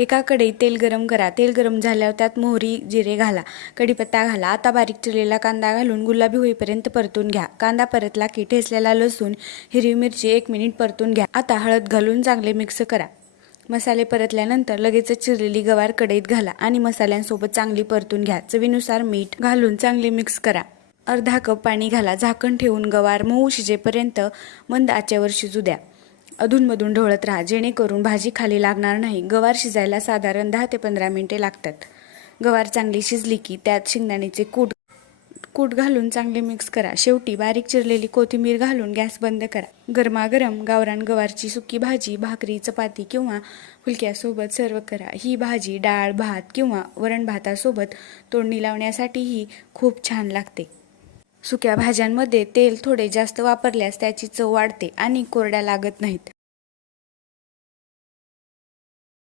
एका कढईत तेल गरम करा. तेल गरम झाल्यावर त्यात मोहरी, जिरे घाला, कढीपत्ता घाला. आता बारीक चिरलेला कांदा घालून गुलाबी होईपर्यंत परतून घ्या. कांदा परतला की ठेचलेला लसूण, हिरवी मिरची 1 मिनिट परतून घ्या. आता हळद घालून चांगले मिक्स करा. मसाले परतल्यानंतर लगेचच चिरलेली गवार कढईत घाला आणि मसाल्यांसोबत चांगली परतून घ्या. चवीनुसार मीठ घालून चांगले मिक्स करा. अर्धा कप पाणी घाला. झाकण ठेवून गवार मऊ शिजेपर्यंत मंद आचेवर शिजू द्या. अधूनमधून ढवळत राहा जेणेकरून भाजी खाली लागणार नाही. गवार शिजायला साधारण 10 ते 15 मिनिटे लागतात. गवार चांगली शिजली की त्यात शेंगदाण्याचे कूट घालून चांगले मिक्स करा. शेवटी बारीक चिरलेली कोथिंबीर घालून गॅस बंद करा. गरमागरम गावरान गवारची सुकी भाजी भाकरी, चपाती किंवा फुलक्यासोबत सर्व करा. ही भाजी डाळ, भात किंवा वरण भातासोबत तोंडी लावण्यासाठीही खूप छान लागते. सुक्या भाज्यांमध्ये तेल थोडे जास्त वापरल्यास त्याची चव वाढते आणि कोरड्या लागत नाहीत.